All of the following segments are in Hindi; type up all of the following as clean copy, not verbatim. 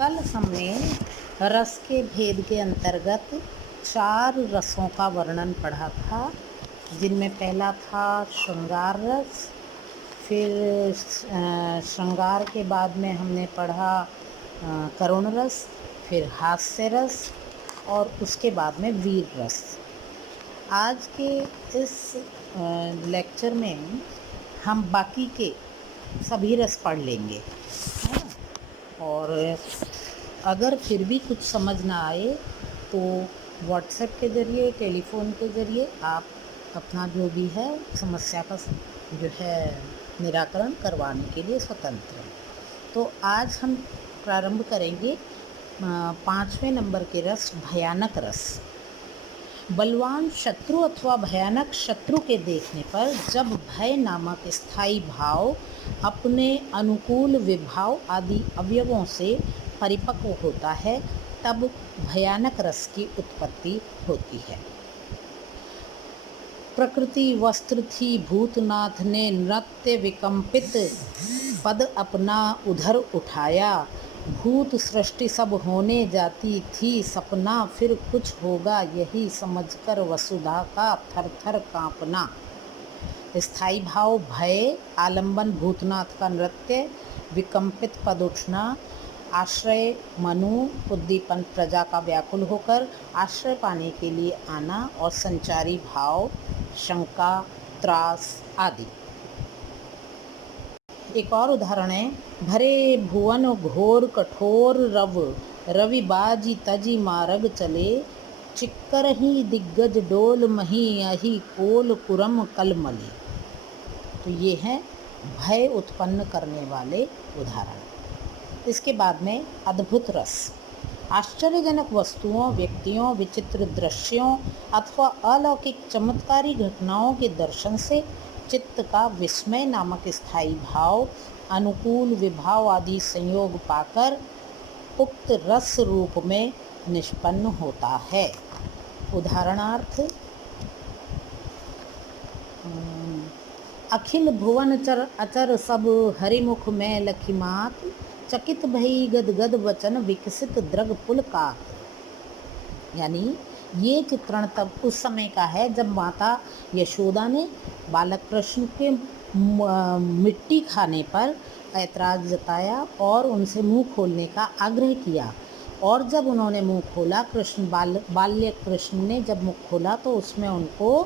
कल हमने रस के भेद के अंतर्गत 4 रसों का वर्णन पढ़ा था, जिनमें पहला था श्रृंगार रस। फिर श्रृंगार के बाद में हमने पढ़ा करुण रस, फिर हास्य रस और उसके बाद में वीर रस। आज के इस लेक्चर में हम बाकी के सभी रस पढ़ लेंगे, है ना? और अगर फिर भी कुछ समझ ना आए तो व्हाट्सएप के ज़रिए, टेलीफ़ोन के ज़रिए आप अपना जो भी है समस्या का जो है निराकरण करवाने के लिए स्वतंत्र हैं। तो आज हम प्रारंभ करेंगे 5वें नंबर के रस, भयानक रस। बलवान शत्रु अथवा भयानक शत्रु के देखने पर जब भय नामक स्थायी भाव अपने अनुकूल विभाव आदि अवयवों से परिपक्व होता है, तब भयानक रस की उत्पत्ति होती है। प्रकृति वस्त्र थी भूतनाथ ने नृत्य विकम्पित पद अपना उधर उठाया, भूत सृष्टि सब होने जाती थी सपना, फिर कुछ होगा यही समझकर वसुधा का थर थर कांपना। स्थायी भाव भय, आलंबन भूतनाथ का नृत्य, विकम्पित पद उठना, आश्रय मनु, उद्दीपन प्रजा का व्याकुल होकर आश्रय पाने के लिए आना, और संचारी भाव शंका, त्रास आदि। एक और उदाहरण है, भरे भुवन घोर कठोर रव, रवि बाजी तजी मारग चले, चिक्कर ही दिग्गज डोल मही अही कोल कुरम कलमले। तो ये हैं भय उत्पन्न करने वाले उदाहरण। इसके बाद में अद्भुत रस। आश्चर्यजनक वस्तुओं, व्यक्तियों, विचित्र दृश्यों अथवा अलौकिक चमत्कारी घटनाओं के दर्शन से चित्त का विस्मय नामक स्थायी भाव, अनुकूल विभाव आदि संयोग पाकर उक्त रस रूप में निष्पन्न होता है। उदाहरणार्थ, अखिल भुवन चर अचर सब हरिमुख में लखिमात, चकित भई गदगद वचन विकसित द्रग पुल का। यानी ये चित्रण तब उस समय का है जब माता यशोदा ने बालक कृष्ण के मिट्टी खाने पर ऐतराज़ जताया और उनसे मुंह खोलने का आग्रह किया, और जब उन्होंने मुंह खोला, बाल्य कृष्ण ने जब मुंह खोला तो उसमें उनको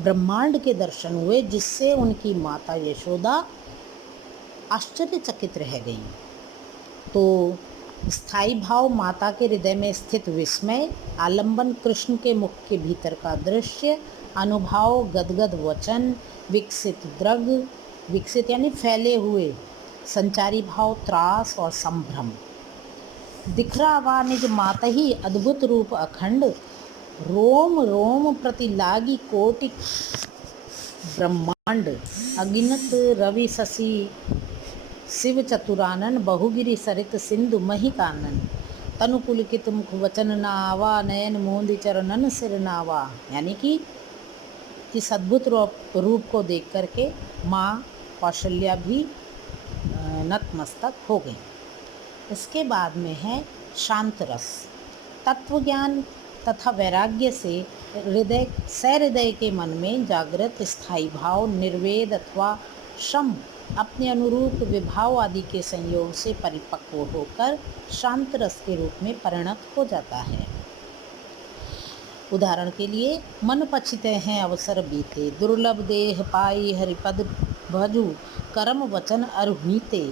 ब्रह्मांड के दर्शन हुए, जिससे उनकी माता यशोदा आश्चर्यचकित रह गई। तो स्थायी भाव माता के हृदय में स्थित विस्मय, आलंबन कृष्ण के मुख के भीतर का दृश्य, अनुभाव गदगद वचन, विकसित द्रग, विकसित यानी फैले हुए, संचारी भाव त्रास और संभ्रम। दिखरा वा निज मात ही अद्भुत रूप अखंड, रोम रोम प्रति लागी कोटि ब्रह्मांड, अगिनत रवि शशि शिव चतुरानन, बहुगिरि सरित सिंधु मही कानन, तनु पुलकित मुख वचन नावा, नयन मूंद चरणन सिर नावा। यानी कि इस अद्भुत रूप को देख करके माँ कौशल्या भी नतमस्तक हो गई। इसके बाद में है शांत रस। तत्वज्ञान तथा वैराग्य से सहृदय के मन में जागृत स्थायी भाव, निर्वेद अथवा शम अपने अनुरूप विभाव आदि के संयोग से परिपक्व होकर शांत रस के रूप में परिणत हो जाता है। उदाहरण के लिए, मन पछिते हैं अवसर बीते, दुर्लभ देह पाई हरिपद भजु, करम वचन अरुणीते,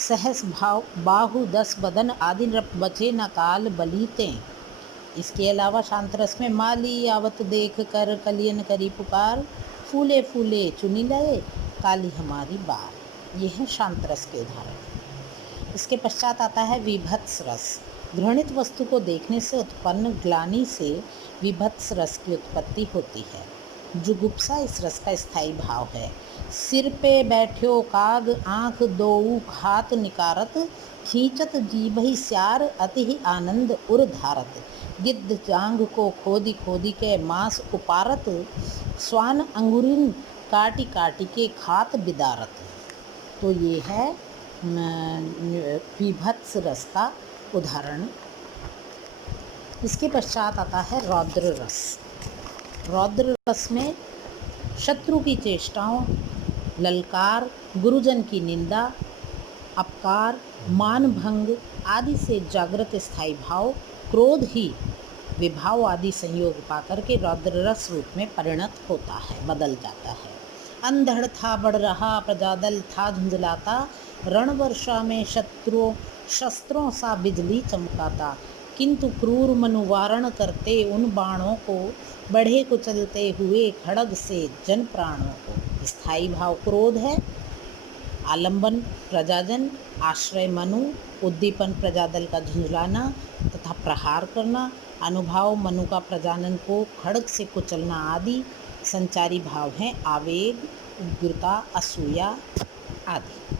सहस भाव बाहु 10 बदन आदि नृप बचे न काल बलीते। इसके अलावा शांत रस में माली आवत देख कर कलियन करी पुकार, फूले फूले चुनी लाए काली हमारी बार। ये है शांत रस के उदाहरण। इसके पश्चात आता है विभत्स रस। घृणित वस्तु को देखने से उत्पन्न ग्लानि से विभत्स रस की उत्पत्ति होती है। जुगुप्सा इस रस का स्थायी भाव है। सिर पे बैठ्यो काग आँख दोऊ खात निकारत, खींचत जीभहि स्यार अति ही आनंद उर धारत, गिद्ध जांघ को खोदी खोदी के मांस उपारत, स्वान अंगुरिन काटी काटी के खात बिदारत। तो ये है विभत्स रस का उदाहरण। इसके पश्चात आता है रौद्र रस। रौद्र रस में शत्रु की चेष्टाओं, ललकार, गुरुजन की निंदा, अपकार, मानभंग आदि से जागृत स्थायी भाव, क्रोध ही विभाव आदि संयोग पाकर के रौद्र रस रूप में परिणत होता है, बदल जाता है। अंधड़ था बढ़ रहा, प्रजादल था झुंझलाता, रण वर्षा में शस्त्रों सा बिजली चमकाता, किंतु क्रूर मनुवारण करते उन बाणों को, बढ़े कुचलते हुए खड़ग से जन प्राणों को। स्थायी भाव क्रोध है, आलंबन प्रजाजन, आश्रय मनु, उद्दीपन प्रजादल का झुंझलाना तथा प्रहार करना, अनुभाव मनु का प्रजानन को खड़ग से कुचलना आदि। संचारी भाव हैं आवेग, उग्रता, असूया आदि।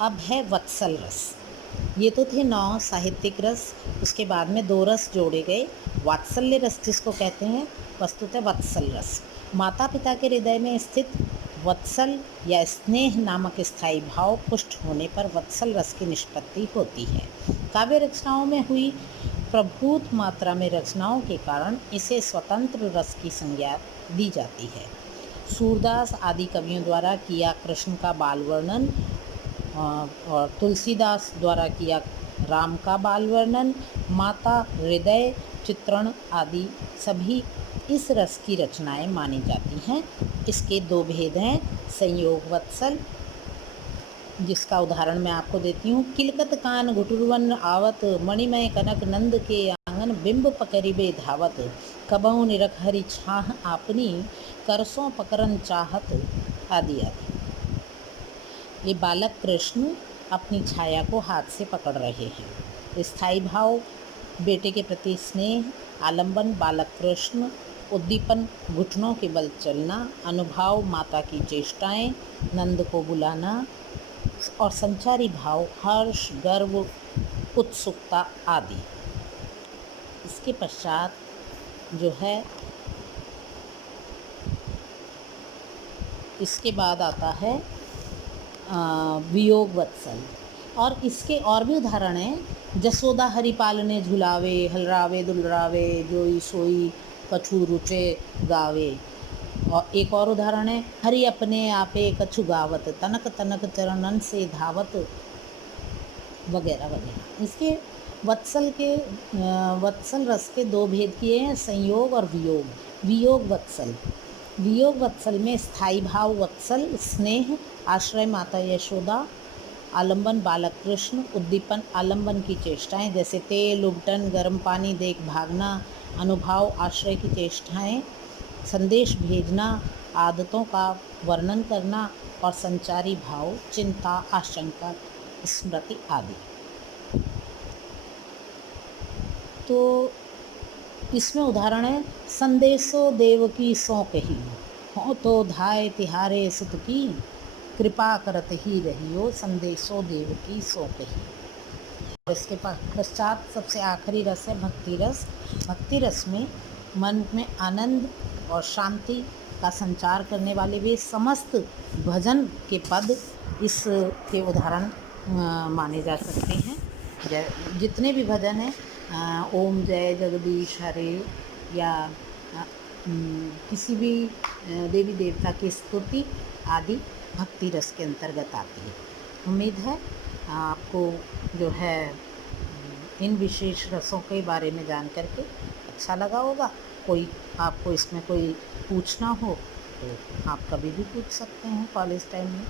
अब है वत्सल रस। ये तो थे 9 साहित्यिक रस, उसके बाद में 2 रस जोड़े गए। वात्सल्य रस जिसको कहते हैं, वस्तुतः वत्सल रस माता पिता के हृदय में स्थित वत्सल या स्नेह नामक स्थायी भाव पुष्ट होने पर वत्सल रस की निष्पत्ति होती है। काव्य रचनाओं में हुई प्रभूत मात्रा में रचनाओं के कारण इसे स्वतंत्र रस की संज्ञा दी जाती है। सूरदास आदि कवियों द्वारा किया कृष्ण का बाल वर्णन और तुलसीदास द्वारा किया राम का बाल वर्णन, माता हृदय चित्रण आदि सभी इस रस की रचनाएं मानी जाती हैं। इसके 2 भेद हैं, संयोग वत्सल, जिसका उदाहरण मैं आपको देती हूँ। किलकत कान घुटुरवन आवत, मणिमय कनक नंद के आंगन, बिंब पकरिबे धावत, कबहु निरख हरि छाह आपनी, करसों पकरन चाहत आदि आदि। ये बालक कृष्ण अपनी छाया को हाथ से पकड़ रहे हैं। स्थायी भाव बेटे के प्रति स्नेह, आलंबन बालक कृष्ण, उद्दीपन घुटनों के बल चलना, अनुभाव माता की चेष्टाएं, नंद को बुलाना और संचारी भाव हर्ष, गर्व, उत्सुकता आदि। इसके पश्चात जो है, इसके बाद आता है वियोग वत्सल, और इसके और भी उदाहरण हैं। जसोदा हरिपाल ने झुलावे, हलरावे दुलरावे, जोई सोई कछु रुचे गावे। और एक और उदाहरण है, हरि अपने आपे कछु गावत, तनक तनक चरणन से धावत वगैरह वगैरह। इसके वत्सल रस के 2 भेद किए हैं, संयोग और वियोग। वियोग वत्सल में स्थायी भाव वत्सल स्नेह, आश्रय माता यशोदा, आलंबन बालक कृष्ण, उद्दीपन आलंबन की चेष्टाएं जैसे तेल उबटन गर्म पानी देख भागना, अनुभाव आश्रय की चेष्टाएं, संदेश भेजना, आदतों का वर्णन करना, और संचारी भाव चिंता, आशंका, स्मृति आदि। तो इसमें उदाहरण है, संदेशो देवकी सो कही, हो तो धाय तिहारे सुत की, कृपा करत ही रहियो, संदेशो देवकी सो कही। इसके पश्चात सबसे आखिरी रस है भक्ति रस। भक्ति रस में मन में आनंद और शांति का संचार करने वाले वे समस्त भजन के पद इस के उदाहरण माने जा सकते हैं। जितने भी भजन हैं, ओम जय जगदीश हरे या किसी भी देवी देवता की स्तुति आदि भक्ति रस के अंतर्गत आती है। उम्मीद है आपको जो है इन विशेष रसों के बारे में जान करके अच्छा लगा होगा। कोई आपको इसमें कोई पूछना हो तो आप कभी भी पूछ सकते हैं कॉलेज टाइम में।